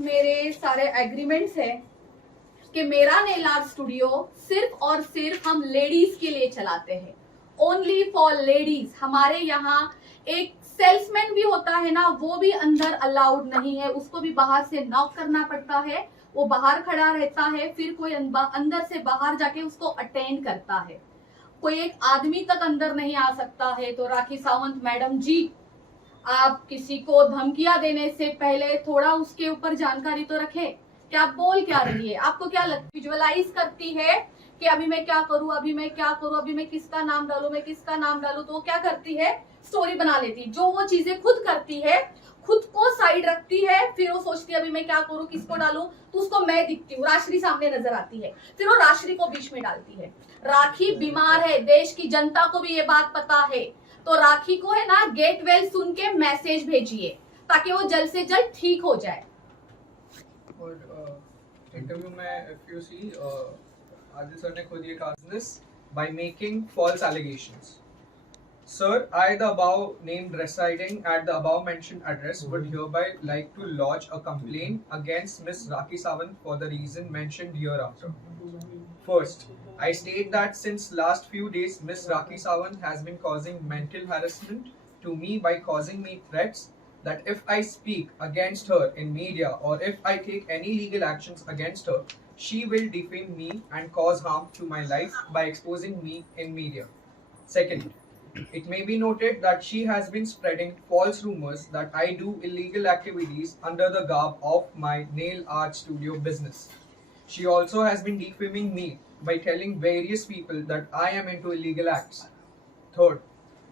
मेरे सारे एग्रीमेंट्स हैं कि मेरा नेल आर्ट स्टूडियो सिर्फ और सिर्फ हम लेडीज के लिए चलाते हैं, ओनली फॉर लेडीज। हमारे यहाँ एक सेल्समैन भी होता है ना, वो भी अंदर अलाउड नहीं है, उसको भी बाहर से नॉक करना पड़ता है, वो बाहर खड़ा रहता है, फिर कोई अंदर से बाहर जाके उसको अटेंड करता है, कोई एक आदमी तक अंदर नहीं आ सकता है। तो राखी सावंत मैडम जी, आप किसी को धमकियां देने से पहले थोड़ा उसके ऊपर जानकारी तो रखें कि आप बोल क्या रही है। आपको क्या लगता है, विजुअलाइज करती है कि अभी मैं क्या करूं, अभी मैं क्या करूं, अभी मैं किसका नाम डालूं, मैं किसका नाम डालूं, तो वो क्या करती है, स्टोरी बना लेती है। जो वो चीजें खुद करती है, खुद को साइड रखती है, फिर वो सोचती है अभी मैं क्या करूं, किसको डालूं, तो उसको मैं दिखती हूँ, राशि सामने नजर आती है, फिर वो राशि को बीच में डालती है। राखी बीमार है, देश की जनता को भी ये बात पता है, तो राखी को है ना गेट वेल सुन के मैसेज भेजिए ताकि वो जल्द से जल्द ठीक हो जाए। और इंटरव्यू में if you see Adil sir ने खुद ये कहा, business by making false allegations. Sir, I, the above named residing at the above mentioned address, would hereby like to lodge a complaint against Miss Rakhi Sawant for the reason mentioned hereafter. First, I state that since last few days, Miss Rakhi Sawant has been causing mental harassment to me by causing me threats that if I speak against her in media or if I take any legal actions against her, she will defame me and cause harm to my life by exposing me in media. Second, it may be noted that she has been spreading false rumors that I do illegal activities under the garb of my nail art studio business. She also has been defaming me by telling various people that I am into illegal acts. Third,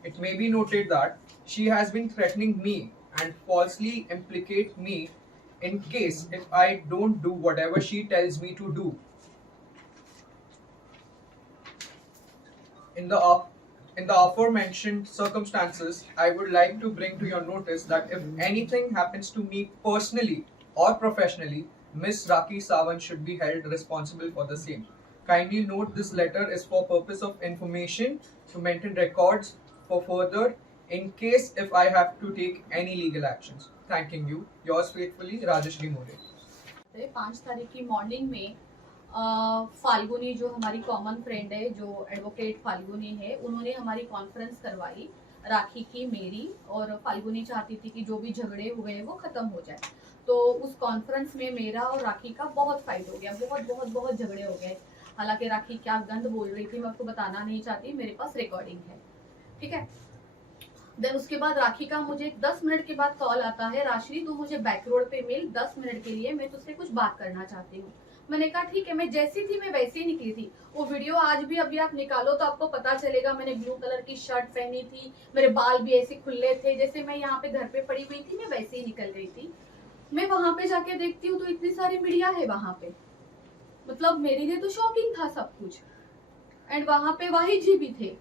it may be noted that she has been threatening me and falsely implicate me in case if I don't do whatever she tells me to do. In the aforementioned circumstances, I would like to bring to your notice that if anything happens to me personally or professionally, Miss Rakhi Sawant should be held responsible for the same. Kindly note this letter is for purpose of information to maintain records for further in case if I have to take any legal actions. Thanking you. Yours faithfully, Rajeshri More. 5 तारीख की morning में फाल्गुनी जो हमारी common friend है, जो advocate Falguni है, उन्होंने हमारी कॉन्फ्रेंस करवाई राखी की, मेरी, और फाल्गुनी चाहती थी कि जो भी झगड़े हुए हैं वो खत्म हो जाए। तो उस कॉन्फ्रेंस में मेरा और राखी का बहुत फाइट हो गया, बहुत बहुत बहुत झगड़े हो गए। हालांकि राखी क्या गंद बोल रही थी मैं आपको बताना नहीं चाहती, मेरे पास रिकॉर्डिंग है, ठीक है। देन उसके बाद राखी का मुझे 10 मिनट के बाद कॉल आता है, राशि तू मुझे बैक रोड पे मिल 10 मिनट के लिए, मैं तुझसे कुछ बात करना चाहती हूँ। मैंने कहा ठीक है। मैं जैसी थी मैं वैसे ही निकली थी। वो वीडियो आज भी अभी आप निकालो तो आपको पता चलेगा, मैंने ब्लू कलर की शर्ट पहनी थी, मेरे बाल भी ऐसे खुले थे, जैसे मैं यहाँ पे घर पे पड़ी हुई थी मैं वैसे ही निकल गई थी। मैं वहां पे जाके देखती हूँ तो इतनी सारी मीडिया है वहां पे, मतलब मेरे लिए तो शॉकिंग था सब कुछ। एंड वहां पे वाहिद जी भी थे,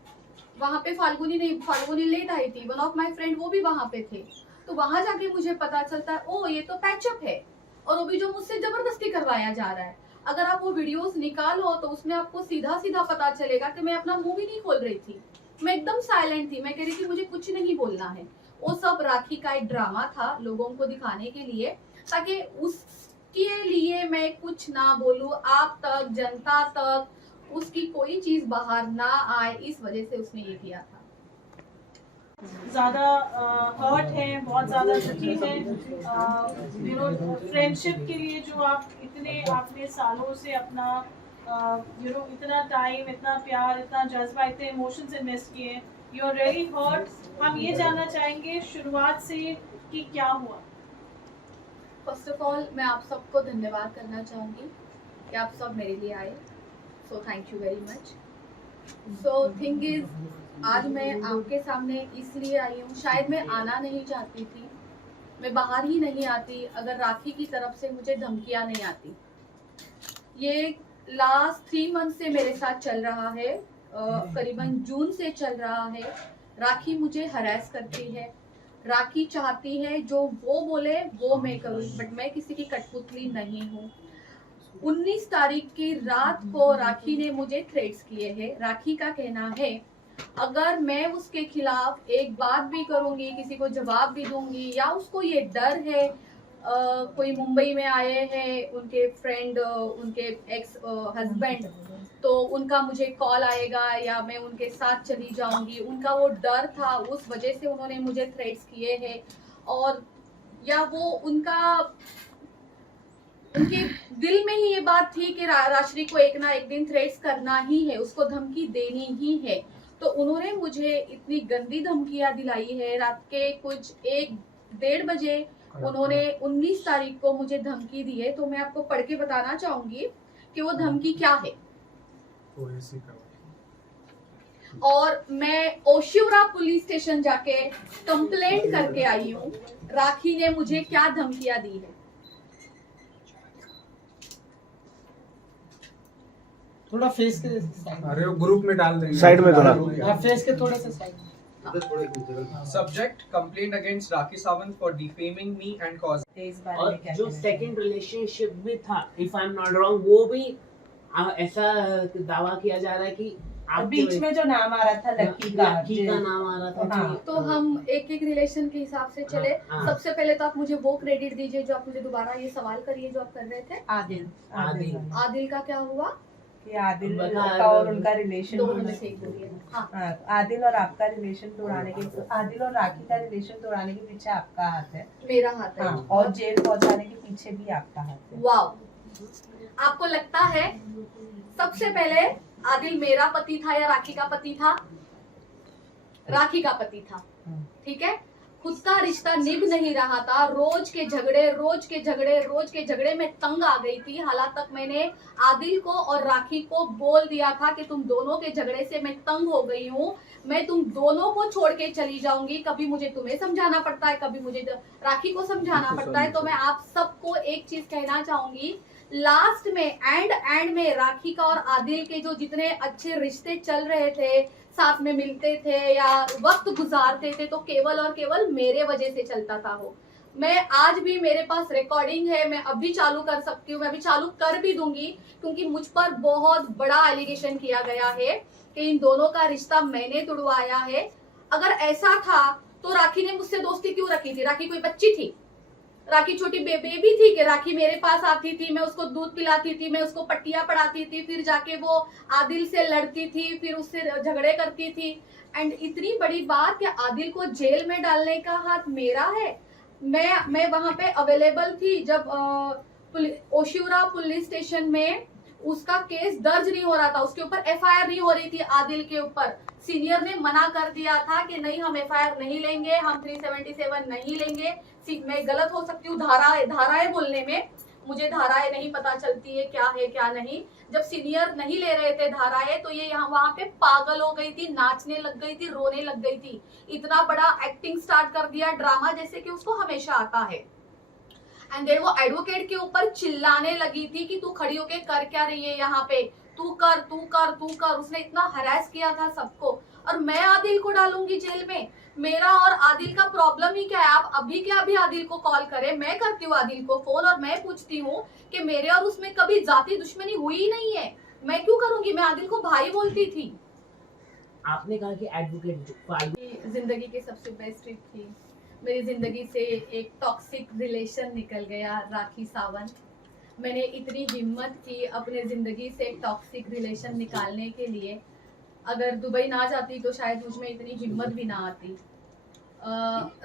वहां पे फाल्गुनी लेट आई थी, वन ऑफ माय फ्रेंड वो भी वहां पे थे। तो वहां जाके मुझे पता चलता है ओ ये तो पैचअप है, और वो भी जो मुझसे जबरदस्ती करवाया जा रहा है। अगर आप वो वीडियोस निकालो तो उसमें आपको सीधा सीधा पता चलेगा कि मैं अपना मुंह भी नहीं खोल रही थी, मैं एकदम साइलेंट थी, मैं कह रही थी मुझे कुछ नहीं बोलना है। वो सब राखी का एक ड्रामा था लोगों को दिखाने के लिए, ताकि उसके लिए मैं कुछ ना बोलूं, आप तक, जनता तक उसकी कोई चीज बाहर ना आए, इस वजह से उसने ये किया था। ज़्यादा हर्ट है, बहुत ज़्यादा दुखी है। यू नो फ्रेंडशिप के लिए जो आप इतने आपने सालों से अपना यू नो इतना टाइम, इतना प्यार, इतना जज्बा, इतने इमोशंस इन्वेस्ट किए हैं, यू आर रियली हर्ट। हम ये जानना चाहेंगे शुरुआत से कि क्या हुआ। फर्स्ट ऑफ ऑल मैं आप सबको धन्यवाद करना चाहूँगी कि आप सब मेरे लिए आए, so thank you very much. So thing is, आज मैं आपके सामने इसलिए आई हूँ, शायद मैं आना नहीं चाहती थी, मैं बाहर ही नहीं आती अगर राखी की तरफ से मुझे धमकियाँ नहीं आती। ये लास्ट 3 मंथ से मेरे साथ चल रहा है, करीबन जून से चल रहा है। राखी मुझे हरास करती है, राखी चाहती है जो वो बोले वो मैं करूँ, बट मैं किसी की कठपुतली नहीं हूँ। 19 तारीख की रात को राखी ने मुझे थ्रेट्स किए हैं। राखी का कहना है अगर मैं उसके खिलाफ एक बात भी करूंगी, किसी को जवाब भी दूंगी, या उसको ये डर है कोई मुंबई में आए हैं, उनके फ्रेंड, उनके एक्स हस्बैंड, तो उनका मुझे कॉल आएगा या मैं उनके साथ चली जाऊंगी, उनका वो डर था, उस वजह से उन्होंने मुझे थ्रेट्स किए हैं। और या वो उनके दिल में ही ये बात थी कि राश्री को एक ना एक दिन थ्रेट्स करना ही है, उसको धमकी देनी ही है। तो उन्होंने मुझे इतनी गंदी धमकियां दिलाई है। रात के कुछ 1-1:30 बजे उन्होंने 19 तारीख को मुझे धमकी दी है। तो मैं आपको पढ़ के बताना चाहूंगी कि वो धमकी क्या है। और मैं ओशिवरा पुलिस स्टेशन जाके कंप्लेंट करके आई हूँ, राखी ने मुझे क्या धमकियां दी है। थोड़ा फेस के अरे वो ग्रुप में डाल देंगे साइड में थोड़ा। हाँ, फेस के थोड़ा सा side. Subject complaint against Rakhi Sawant for defaming me and cause. और जो सेकंड रिलेशनशिप भी था, if I am not wrong, वो भी ऐसा दावा किया जा रहा है कि बीच में जो नाम आ रहा था लकी का नाम आ रहा था। हाँ। तो हम एक एक रिलेशन के हिसाब से चले। हाँ। सबसे पहले तो आप मुझे वो क्रेडिट दीजिए जो आप मुझे दोबारा ये सवाल करिए जो आप कर रहे थे। आदिल। आदिल का क्या हुआ? कि आदिल का और उनका रिलेशन दोनों में से एक बोलिए। हाँ। आदिल और आपका रिलेशन तोड़ाने के, आदिल और राखी का रिलेशन तोड़ाने के पीछे आपका हाथ है। मेरा हाथ है। हाँ, और जेल पहुंचाने के पीछे भी आपका हाथ है। वाओ, आपको लगता है सबसे पहले आदिल मेरा पति था या राखी का पति था? राखी का पति था, ठीक है। खुद का रिश्ता निभ नहीं रहा था, रोज के झगड़े में तंग आ गई थी। हालांकि तक मैंने आदिल को और राखी को बोल दिया था कि तुम दोनों के झगड़े से मैं तंग हो गई हूँ, मैं तुम दोनों को छोड़ के चली जाऊंगी। कभी मुझे तुम्हें समझाना पड़ता है, कभी मुझे राखी को समझाना पड़ता है। तो मैं आप सबको एक चीज कहना चाहूंगी, लास्ट में एंड में राखी का और आदिल के जो जितने अच्छे रिश्ते चल रहे थे, साथ में मिलते थे या वक्त गुजारते थे, तो केवल और केवल मेरे वजह से चलता था वो। मैं आज भी, मेरे पास रिकॉर्डिंग है, मैं अभी चालू कर सकती हूँ, मैं अभी चालू कर भी दूंगी, क्योंकि मुझ पर बहुत बड़ा एलिगेशन किया गया है कि इन दोनों का रिश्ता मैंने तुड़वाया है। अगर ऐसा था तो राखी ने मुझसे दोस्ती क्यों रखी थी? राखी कोई बच्ची थी? राखी छोटी बेबी थी कि राखी मेरे पास आती थी, मैं उसको दूध पिलाती थी, मैं उसको पट्टियां पढ़ाती थी, फिर जाके वो आदिल से लड़ती थी, फिर उससे झगड़े करती थी। एंड इतनी बड़ी बात कि आदिल को जेल में डालने का हाथ मेरा है। मैं वहां पे अवेलेबल थी जब ओशिवरा पुलिस स्टेशन में उसका केस दर्ज नहीं हो रहा था, उसके ऊपर FIR नहीं हो रही थी आदिल के ऊपर। सीनियर ने मना कर दिया था कि नहीं, हम FIR नहीं लेंगे, हम 377 नहीं लेंगे। मैं गलत हो सकती हूँ धाराएं बोलने में, मुझे धाराएं नहीं पता चलती है क्या नहीं। जब सीनियर नहीं ले रहे थे धाराएं, तो ये यहाँ वहां पे पागल हो गई थी, नाचने लग गई थी, रोने लग गई थी। इतना बड़ा एक्टिंग स्टार्ट कर दिया, ड्रामा जैसे कि उसको हमेशा आता है। एंड देन वो एडवोकेट के ऊपर चिल्लाने लगी थी कि तू खड़ी होके कर क्या रही है यहाँ पे, तू कर। उसने इतना हरास किया था सबको, और मैं आदिल को डालूंगी जेल में? मेरा और आदिल का प्रॉब्लम ही क्या है? आप अभी के अभी आदिल को कॉल करें, मैं करती हूँ आदिल को फोन और मैं पूछती हूँ कि मेरे और उसमें कभी जाति दुश्मनी हुई ही नहीं है, मैं क्यों करूंगी? मैं आदिल को भाई बोलती थी। आपने कहा कि एडवोकेट जिंदगी की सबसे बेस्ट ट्रिप थी। मेरी जिंदगी से एक टॉक्सिक रिलेशन निकल गया, राखी सावंत। मैंने इतनी हिम्मत की अपने जिंदगी से एक टॉक्सिक रिलेशन निकालने के लिए। अगर दुबई ना जाती तो शायद मुझ में इतनी हिम्मत भी ना आती।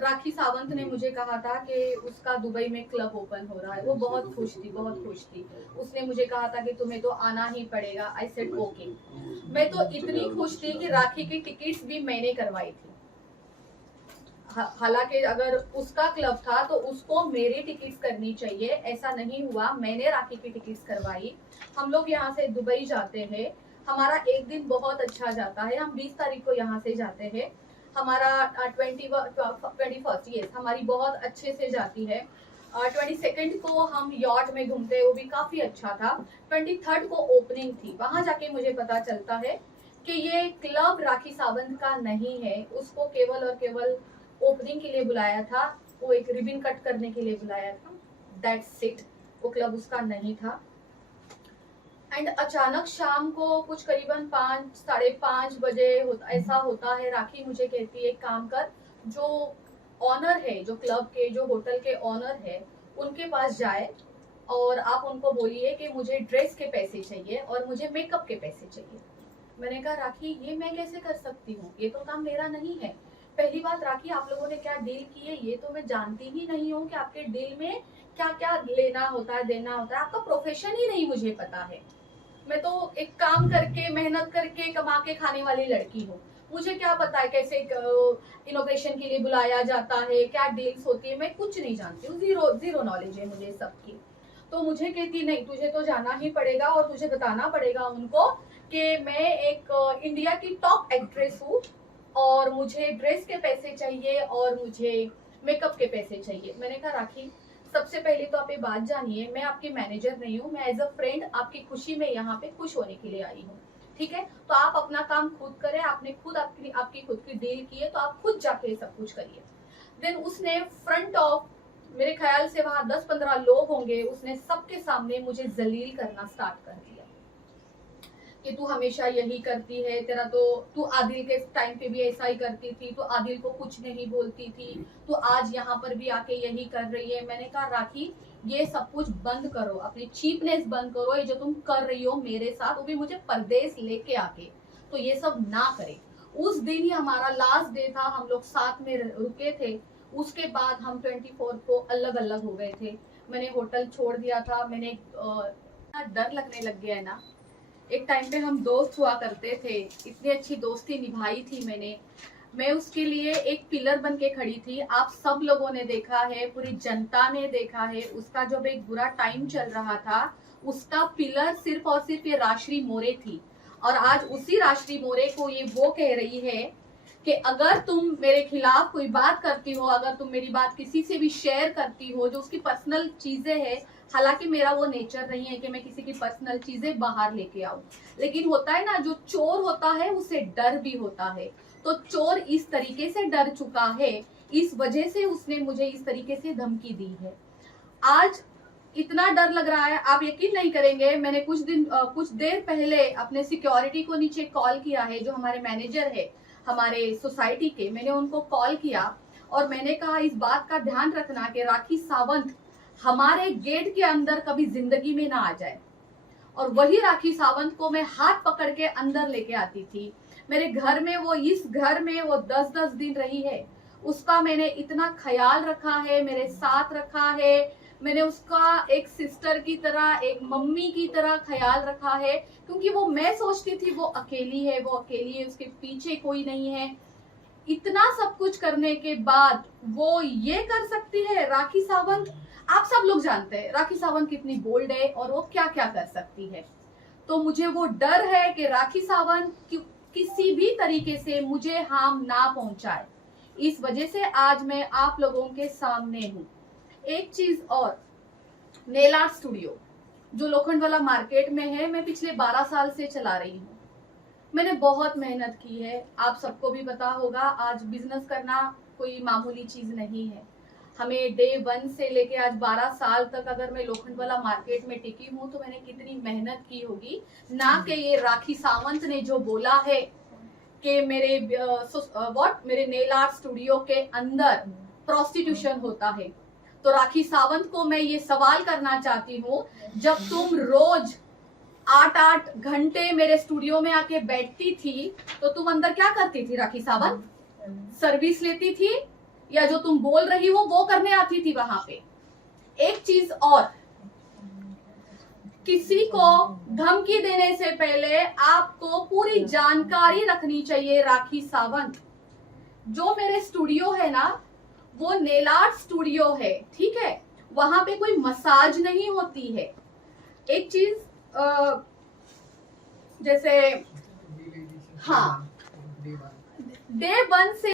राखी सावंत ने मुझे कहा था कि उसका दुबई में क्लब ओपन हो रहा है। वो बहुत खुश थी। उसने मुझे कहा था कि तुम्हें तो आना ही पड़ेगा। I said okay. मैं तो इतनी खुश थी कि राखी की टिकट्स भी मैंने करवाई थी। हालांकि अगर उसका क्लब था तो उसको मेरी टिकट्स करनी चाहिए, ऐसा नहीं हुआ। मैंने राखी की टिकट्स करवाई। हम लोग यहाँ से दुबई जाते हैं, हमारा एक दिन बहुत अच्छा जाता है। हम 20 तारीख को यहाँ से जाते हैं, हमारा 21st यस हमारी बहुत अच्छे से जाती है। 22nd को हम यॉट में घूमते हैं, वो भी काफी अच्छा था। 23rd को ओपनिंग थी। वहां जाके मुझे पता चलता है कि ये क्लब राखी सावंत का नहीं है, उसको केवल और केवल ओपनिंग के लिए बुलाया था, वो एक रिबन कट करने के लिए बुलाया था, दैट्स इट। वो क्लब उसका नहीं था। एंड अचानक शाम को कुछ करीबन 5-5:30 बजे ऐसा होता है, राखी मुझे कहती है एक काम कर, जो ऑनर है, जो क्लब के जो होटल के ऑनर है, उनके पास जाए और आप उनको बोलिए कि मुझे ड्रेस के पैसे चाहिए और मुझे मेकअप के पैसे चाहिए। मैंने कहा राखी ये मैं कैसे कर सकती हूँ, ये तो काम मेरा नहीं है। पहली बात राखी, आप लोगों ने क्या डील की है ये तो मैं जानती ही नहीं हूँ कि आपके डील में क्या क्या लेना होता है, देना होता है। आपका प्रोफेशन ही नहीं मुझे पता है। मैं तो एक काम करके मेहनत करके कमा के खाने वाली लड़की हूँ, मुझे क्या पता है कैसे इनोग्रेशन के लिए बुलाया जाता है, क्या डील्स होती है, मैं कुछ नहीं जानती हूँ। जीरो नॉलेज है मुझे सबकी। तो मुझे कहती नहीं, तुझे तो जाना ही पड़ेगा और तुझे बताना पड़ेगा उनको कि मैं एक इंडिया की टॉप एक्ट्रेस हूँ और मुझे ड्रेस के पैसे चाहिए और मुझे मेकअप के पैसे चाहिए। मैंने कहा राखी, सबसे पहले तो आप ये बात जानिए, मैं आपकी मैनेजर नहीं हूँ, मैं एज अ फ्रेंड आपकी खुशी में यहाँ पे खुश होने के लिए आई हूँ, ठीक है। तो आप अपना काम खुद करें, आपने खुद आपकी खुद की डील की है तो आप खुद जाके सब कुछ करिए। देन उसने फ्रंट ऑफ, मेरे ख्याल से वहां 10-15 लोग होंगे, उसने सबके सामने मुझे जलील करना स्टार्ट कर दिया कि तू हमेशा यही करती है, तेरा तो तू आदिल के टाइम पे भी ऐसा ही करती थी, तू आदिल को कुछ नहीं बोलती थी, तू आज यहाँ पर भी आके यही कर रही है। मैंने कहा राखी ये सब कुछ बंद करो, अपनी चीपनेस बंद करो, ये जो तुम कर रही हो मेरे साथ, वो भी मुझे परदेश लेके आके, तो ये सब ना करे। उस दिन ही हमारा लास्ट डे था, हम लोग साथ में रुके थे। उसके बाद हम 24 को अलग अलग हो गए थे। मैंने होटल छोड़ दिया था। मैंने डर लगने लग गया है ना। एक टाइम पे हम दोस्त हुआ करते थे, इतनी अच्छी दोस्ती निभाई थी मैं उसके लिए एक पिलर बन के खड़ी थी। आप सब लोगों ने देखा है, पूरी जनता ने देखा है, उसका जब एक बुरा टाइम चल रहा था उसका पिलर सिर्फ और सिर्फ ये राश्री मोरे थी। और आज उसी राश्री मोरे को ये वो कह रही है कि अगर तुम मेरे खिलाफ कोई बात करती हो, अगर तुम मेरी बात किसी से भी शेयर करती हो जो उसकी पर्सनल चीजें है, हालांकि मेरा वो नेचर नहीं है कि मैं किसी की पर्सनल चीजें बाहर लेके आऊं, लेकिन होता है ना जो चोर होता है उसे डर भी होता है। तो चोर इस तरीके से डर चुका है, इस वजह से उसने मुझे इस तरीके से धमकी दी है। आज इतना डर लग रहा है, आप यकीन नहीं करेंगे, मैंने कुछ देर पहले अपने सिक्योरिटी को नीचे कॉल किया है, जो हमारे मैनेजर है हमारे सोसाइटी के, मैंने उनको कॉल किया और मैंने कहा इस बात का ध्यान रखना कि राखी सावंत हमारे गेट के अंदर कभी जिंदगी में ना आ जाए। और वही राखी सावंत को मैं हाथ पकड़ के अंदर लेके आती थी। मेरे घर में वो, इस घर में वो 10-10 दिन रही है, उसका मैंने इतना ख्याल रखा है, मेरे साथ रखा है, मैंने उसका एक सिस्टर की तरह, एक मम्मी की तरह ख्याल रखा है, क्योंकि वो, मैं सोचती थी वो अकेली है, उसके पीछे कोई नहीं है। इतना सब कुछ करने के बाद वो ये कर सकती है राखी सावंत। आप सब लोग जानते हैं राखी सावंत कितनी बोल्ड है और वो क्या क्या कर सकती है। तो मुझे वो डर है कि राखी सावंत किसी भी तरीके से मुझे हार्म ना पहुंचाए, इस वजह से आज मैं आप लोगों के सामने हूँ। एक चीज और, नेल आर्ट स्टूडियो जो लोखंडवाला मार्केट में है, मैं पिछले 12 साल से चला रही हूँ। मैंने बहुत मेहनत की है, आप सबको भी पता होगा। आज बिजनेस करना कोई मामूली चीज नहीं है। हमें डे 1 से लेके आज 12 साल तक अगर मैं लोखंडवाला मार्केट में टिकी हूँ तो मैंने कितनी मेहनत की होगी। ना कि ये राखी सावंत ने जो बोला है कि मेरे नेल आर्ट स्टूडियो के अंदर प्रोस्टिट्यूशन होता है। तो राखी सावंत को मैं ये सवाल करना चाहती हूँ, जब तुम रोज 8-8 घंटे मेरे स्टूडियो में आके बैठती थी तो तुम अंदर क्या करती थी राखी सावंत? सर्विस लेती थी या जो तुम बोल रही हो वो करने आती थी वहां पे? एक चीज और, किसी को धमकी देने से पहले आपको पूरी जानकारी रखनी चाहिए। राखी सावंत, जो मेरे स्टूडियो है ना वो नेल आर्ट स्टूडियो है, ठीक है, वहां पे कोई मसाज नहीं होती है। एक चीज जैसे, हाँ, डे 1 से